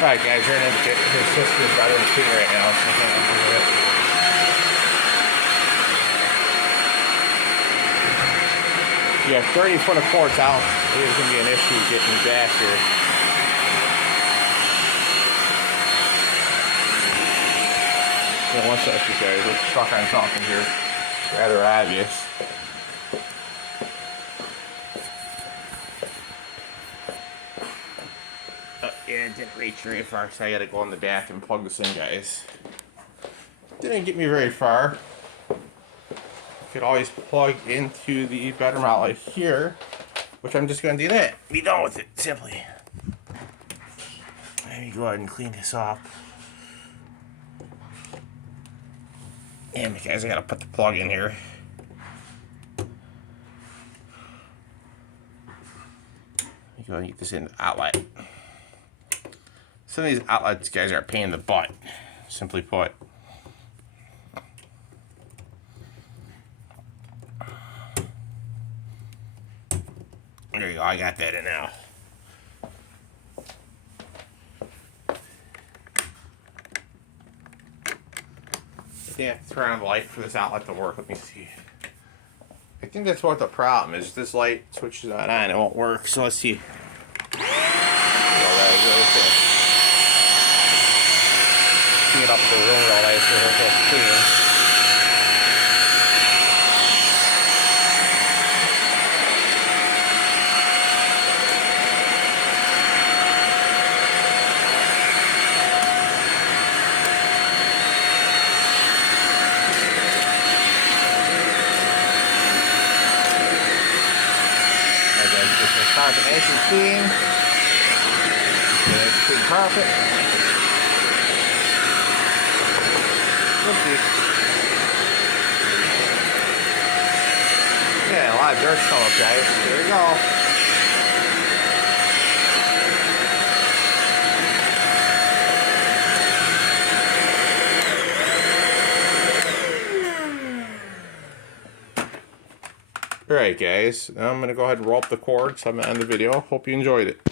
Alright guys, we're gonna get his sister's out in the tree right now, so I can't remember it. Yeah, 30 foot of quartz out is gonna be an issue getting back here. Yeah, one second guys, we're stuck on something here. Rather obvious. Yeah, it didn't reach very far, so I gotta go in the back and plug this in, guys. Didn't get me very far. You could always plug into the bedroom outlet here, which I'm just gonna do that. Be done with it, simply. Let me go ahead and clean this up. Damn it, guys, I gotta put the plug in here. Let me go ahead and get this in the outlet. Some of these outlets, guys, are a pain in the butt, simply put. There you go, I got that in now. I think I have to turn on the light for this outlet to work. Let me see. I think that's what the problem is. This light switches on, it won't work. So let's see. Clean up the room all nice so it's clean. Carpet nice and clean. Nice clean carpet. Whoopsie. Yeah, a lot of dirt's come up, guys. There we go. Alright guys, now I'm going to go ahead and roll up the cord so I'm going to end the video. Hope you enjoyed it.